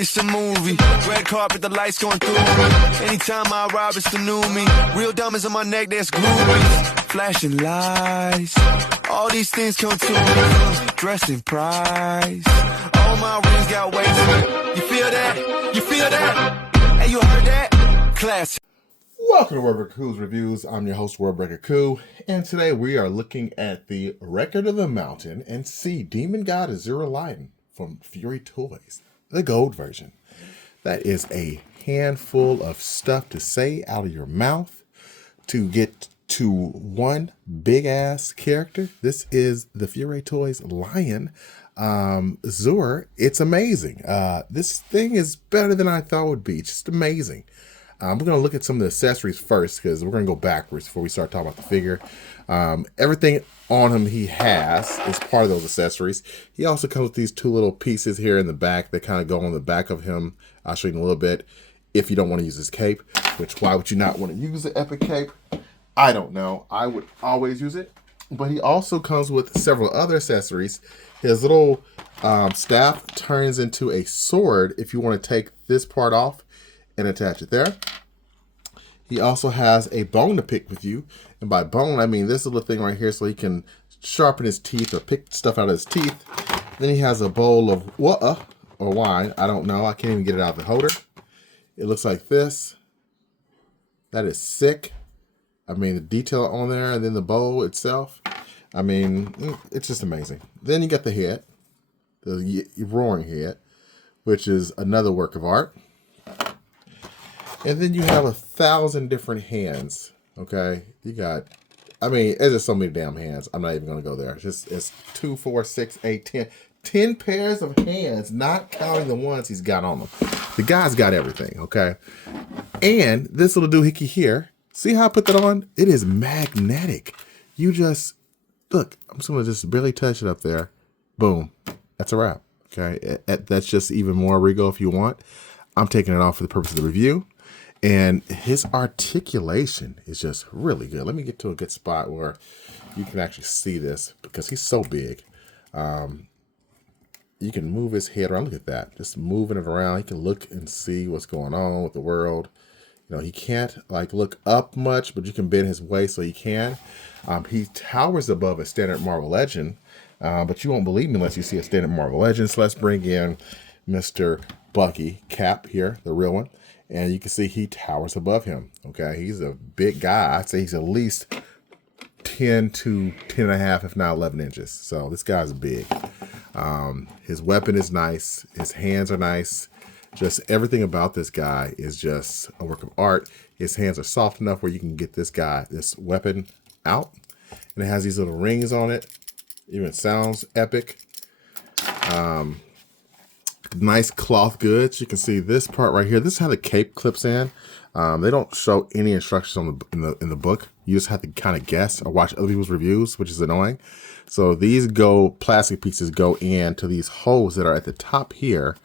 it's a movie. Red carpet, the lights going through me. Anytime I arrive, it's the new me. Real diamonds on my neck, that's groovy. Flashing lights, all these things come to me. Dressed in price, all my rings got weight to it. You feel that? You feel that? Hey, you heard that? Class. Welcome to Wordbreaker Coo's Reviews. I'm your host, Wordbreaker Coo, and today we are looking at the Record of the Mountain and see Demon God Azure Lion from Fury Toys, the gold version. That is a handful of stuff to say out of your mouth to get to one big ass character. This is the Fury Toys Lion. Azure, it's amazing. This thing is better than I thought it would be. It's just amazing. We're going to look at some of the accessories first because we're going to go backwards before we start talking about the figure. Everything on him he has is part of those accessories. He also comes with these two little pieces here in the back that kind of go on the back of him. I'll show you in a little bit if you don't want to use his cape, which why would you not want to use the epic cape? I don't know. I would always use it. But he also comes with several other accessories. His little staff turns into a sword if you want to take this part off and attach it there. He also has a bone to pick with you. And by bone, I mean this little thing right here so he can sharpen his teeth or pick stuff out of his teeth. Then he has a bowl of water or wine. I don't know. I can't even get it out of the holder. It looks like this. That is sick. I mean, the detail on there and then the bowl itself. I mean, it's just amazing. Then you got the head, the roaring head, which is another work of art. And then you have 1,000 different hands, okay? You got, I mean, there's just so many damn hands. I'm not even going to go there. It's 2, 4, 6, 8, 10. 10 pairs of hands, not counting the ones he's got on them. The guy's got everything, okay? And this little doohickey here, see how I put that on? It is magnetic. You just, look, I'm just going to just barely touch it up there. Boom. That's a wrap, okay? That's just even more regal if you want. I'm taking it off for the purpose of the review. And his articulation is just really good. Let me get to a good spot where you can actually see this because he's so big. You can move his head around. Look at that. Just moving it around. He can look and see what's going on with the world. You know, he can't like look up much, but you can bend his way so he can. He towers above a standard Marvel Legend, but you won't believe me unless you see a standard Marvel Legend. So let's bring in Mr. Bucky Cap here, the real one. And you can see he towers above him, okay? He's a big guy. I'd say he's at least 10 to 10 and a half, if not 11 inches. So this guy's big. His weapon is nice. His hands are nice. Just everything about this guy is just a work of art. His hands are soft enough where you can get this weapon out. And it has these little rings on it. Even sounds epic. Nice cloth goods. You can see this part right here. This is how the cape clips in. They don't show any instructions in the book. You just have to kind of guess or watch other people's reviews, which is annoying. So these plastic pieces go into these holes that are at the top here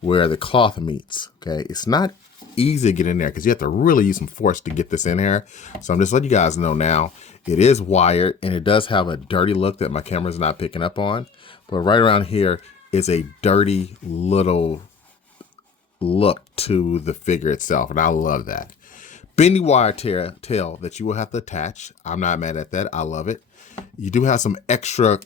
where the cloth meets. Okay, it's not easy to get in there because you have to really use some force to get this in here. So I'm just letting you guys know now. It is wired and it does have a dirty look that my camera's not picking up on. But right around here is a dirty little look to the figure itself, and I love that. Bendy wire tail that you will have to attach. I'm not mad at that. I love it. You do have some extra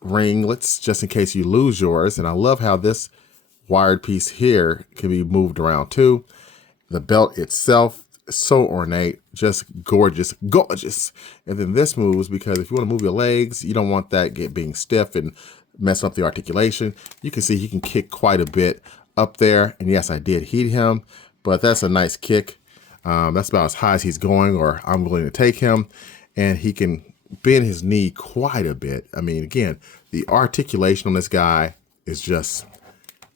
ringlets just in case you lose yours, and I love how this wired piece here can be moved around too. The belt itself is so ornate, just gorgeous, gorgeous. And then this moves because if you want to move your legs, you don't want that being stiff and mess up the articulation. You can see he can kick quite a bit up there. And yes, I did heat him, but that's a nice kick. That's about as high as he's going, or I'm willing to take him. And he can bend his knee quite a bit. I mean, again, the articulation on this guy is just,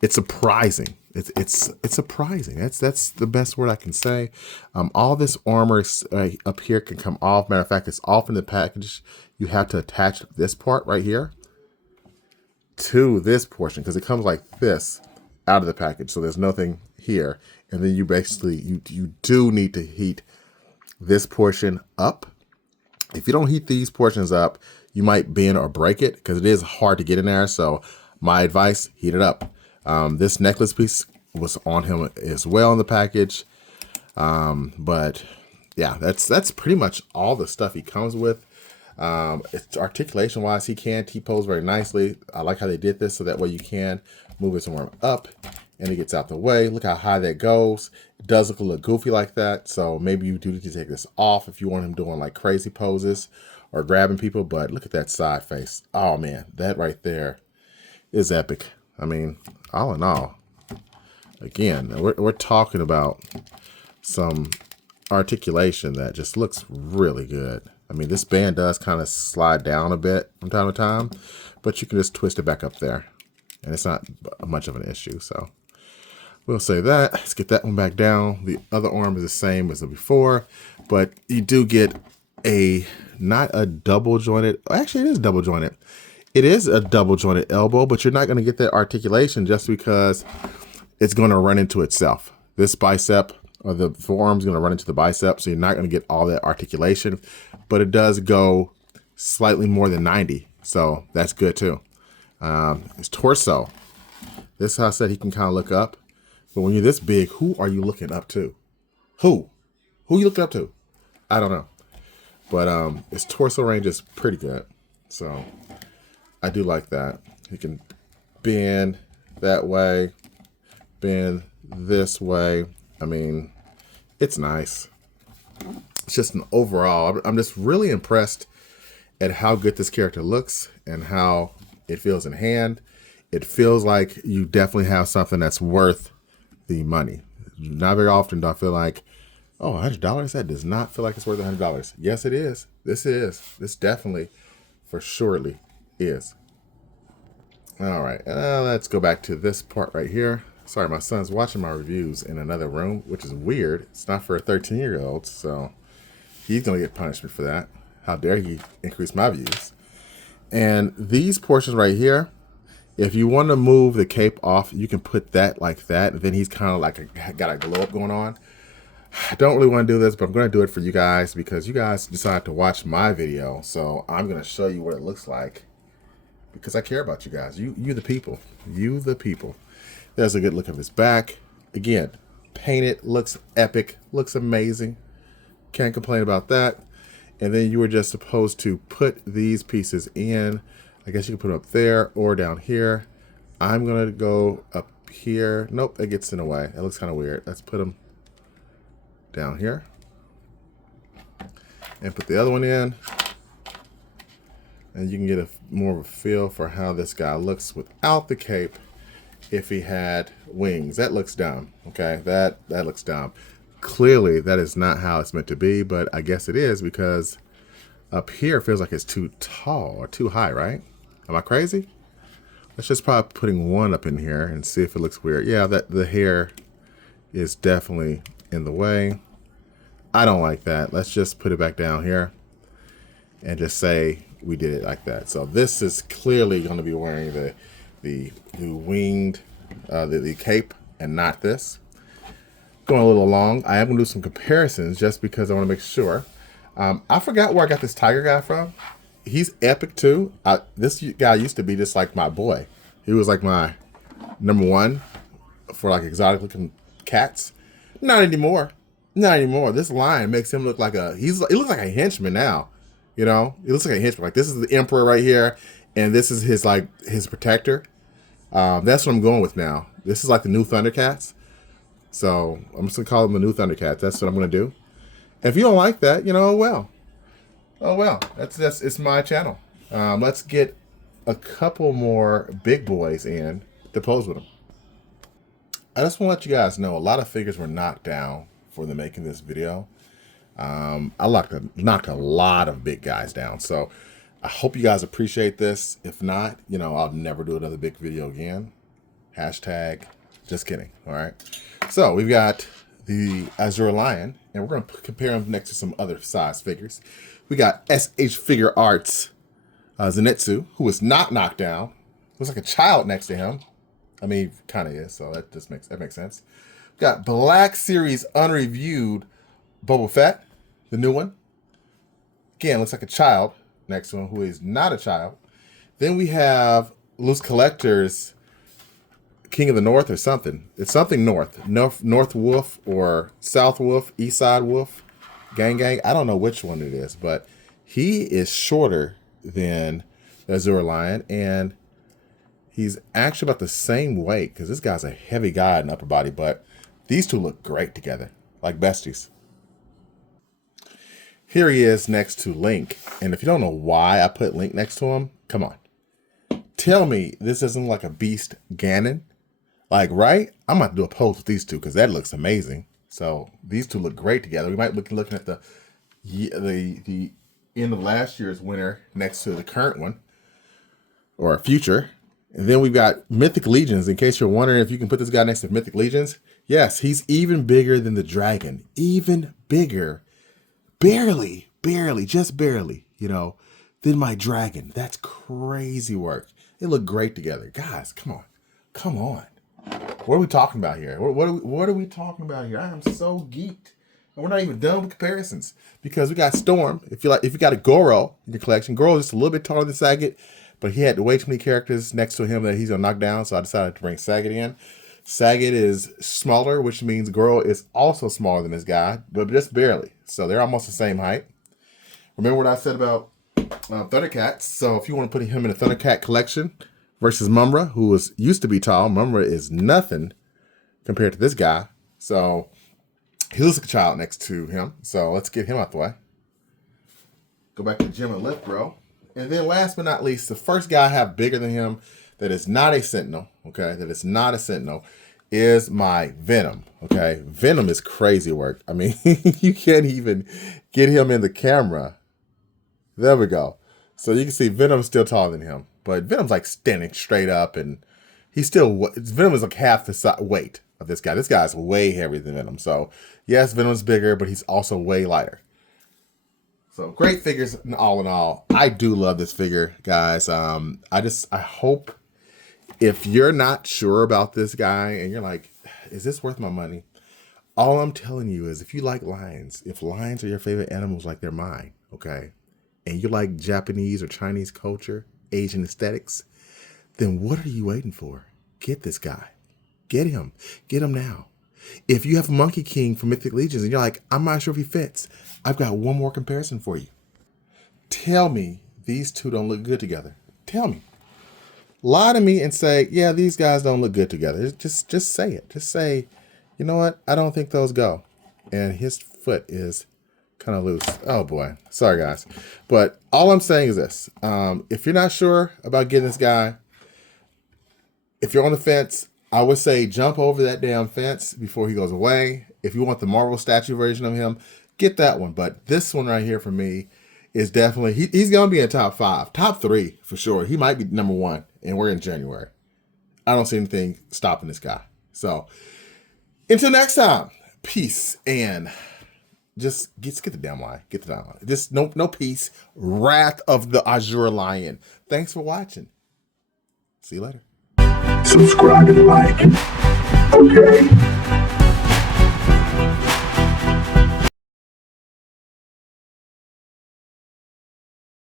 it's surprising. It's surprising. That's the best word I can say. All this armor up here can come off. Matter of fact, it's off in the package. You have to attach this part right here to this portion because it comes like this out of the package. So there's nothing here. And then you basically, you do need to heat this portion up. If you don't heat these portions up, you might bend or break it because it is hard to get in there. So my advice, heat it up. This necklace piece was on him as well in the package. But yeah, that's pretty much all the stuff he comes with. It's articulation wise, he can T-pose very nicely. I like how they did this, so that way you can move his arm up and it gets out the way. Look how high that goes. It does look a little goofy like that, so maybe you do need to take this off if you want him doing like crazy poses or grabbing people. But look at that side face. Oh man, that right there is epic. I mean, all in all, again, we're talking about some articulation that just looks really good. I mean, this band does kind of slide down a bit from time to time, but you can just twist it back up there, and it's not much of an issue. So we'll say that. Let's get that one back down. The other arm is the same as the before, but you do get not a double jointed. Actually, it is double jointed. It is a double jointed elbow, but you're not going to get that articulation just because it's going to run into itself. This bicep, or the forearm, is going to run into the bicep, so you're not going to get all that articulation, but it does go slightly more than 90, so that's good too. His torso, this is how I said he can kind of look up, but when you're this big, who are you looking up to? Who you looking up to? I don't know, but his torso range is pretty good, so I do like that. He can bend that way, bend this way. I mean, it's nice. It's just an overall, I'm just really impressed at how good this character looks and how it feels in hand. It feels like you definitely have something that's worth the money. Not very often do I feel like, oh, $100? That does not feel like it's worth $100. Yes, it is. This definitely, for surely is. All right, let's go back to this part right here. Sorry, my son's watching my reviews in another room, which is weird. It's not for a 13-year-old, so he's going to get punishment for that. How dare he increase my views. And these portions right here, if you want to move the cape off, you can put that like that. And then he's kind of like got a glow up going on. I don't really want to do this, but I'm going to do it for you guys because you guys decided to watch my video. So I'm going to show you what it looks like because I care about you guys. You the people. You the people. There's a good look of his back. Again, painted, looks epic, looks amazing. Can't complain about that. And then you were just supposed to put these pieces in. I guess you can put them up there or down here. I'm going to go up here. Nope, that gets in the way. That looks kind of weird. Let's put them down here. And put the other one in. And you can get more of a feel for how this guy looks without the cape. If he had wings, that looks dumb. Okay, that looks dumb. Clearly, that is not how it's meant to be, but I guess it is because up here feels like it's too tall or too high, right? Am I crazy? Let's just probably putting one up in here and see if it looks weird. Yeah, that the hair is definitely in the way. I don't like that. Let's just put it back down here and just say we did it like that. So this is clearly going to be wearing the winged, the cape and not this. Going a little long. I am going to do some comparisons just because I want to make sure. I forgot where I got this tiger guy from. He's epic too. This guy used to be just like my boy. He was like my #1 for like exotic looking cats. Not anymore. Not anymore. This lion makes him look like he looks like a henchman now. You know, he looks like a henchman. Like this is the emperor right here, and this is his protector. That's what I'm going with now. This is like the new Thundercats. So I'm just gonna call them the new Thundercats. That's what I'm gonna do. If you don't like that, oh well. Oh well. It's my channel. Let's get a couple more big boys in to pose with them. I just want to let you guys know a lot of figures were knocked down for the making of this video. I knocked a lot of big guys down. So I hope you guys appreciate this. If not, I'll never do another big video again. Hashtag just kidding. All right. So we've got the Azure Lion, and we're going to compare him next to some other size figures. We got SH Figure Arts Zenitsu, who was not knocked down. Looks like a child next to him. I mean, kind of is, so that makes sense. We got Black Series Unreviewed Boba Fett, the new one. Again, looks like a child next to him, who is not a child. Then we have Loose Collectors King of the North or something. It's something North Wolf or South Wolf, East Side Wolf, Gang. I don't know which one it is, but he is shorter than the Azure Lion, and he's actually about the same weight because this guy's a heavy guy in upper body, but these two look great together, like besties. Here he is next to Link, and if you don't know why I put Link next to him, come on. Tell me this isn't like a beast Ganon. Like, right? I'm about to do a post with these two because that looks amazing. So these two look great together. We might be looking at the end of last year's winner next to the current one or future. And then we've got Mythic Legions. In case you're wondering if you can put this guy next to Mythic Legions. Yes, he's even bigger than the dragon. Even bigger. Barely, just barely, than my dragon. That's crazy work. They look great together. Guys, come on. What are we talking about here? What are we talking about here? I am so geeked. And we're not even done with comparisons because we got Storm. If you got a Goro in your collection, Goro is just a little bit taller than Sagat, but he had way too many characters next to him that he's gonna knock down, so I decided to bring Sagat in. Sagat is smaller, which means Goro is also smaller than this guy, but just barely. So they're almost the same height. Remember what I said about Thundercats? So if you want to put him in a Thundercat collection versus Mumra, who used to be tall, Mumra is nothing compared to this guy. So he looks like a child next to him. So let's get him out the way. Go back to Gem and Lift, bro. And then last but not least, the first guy I have bigger than him that is not a Sentinel, okay, is my Venom, okay? Venom is crazy work. I mean, you can't even get him in the camera. There we go. So you can see Venom's still taller than him, but Venom's like standing straight up, and Venom is like half the weight of this guy. This guy's way heavier than Venom. So yes, Venom's bigger, but he's also way lighter. So great figures all in all. I do love this figure, guys. I hope if you're not sure about this guy and you're like, is this worth my money? All I'm telling you is if you like lions, if lions are your favorite animals like they're mine, okay, and you like Japanese or Chinese culture, Asian aesthetics, then what are you waiting for? Get this guy. Get him. Get him now. If you have Monkey King from Mythic Legions and you're like, I'm not sure if he fits, I've got one more comparison for you. Tell me these two don't look good together. Tell me. Lie to me and say, yeah, these guys don't look good together. Just say it. Just say, you know what? I don't think those go. And his foot is kind of loose. Oh boy. Sorry guys. But all I'm saying is this. If you're not sure about getting this guy, if you're on the fence, I would say jump over that damn fence before he goes away. If you want the Marvel statue version of him, get that one. But this one right here for me is definitely, he's going to be in top 5, top 3 for sure. He might be number 1, and we're in January. I don't see anything stopping this guy. So until next time, peace and just get the damn line. Get the damn line. Just no peace. Wrath of the Azure Lion. Thanks for watching. See you later. Subscribe and like. Okay.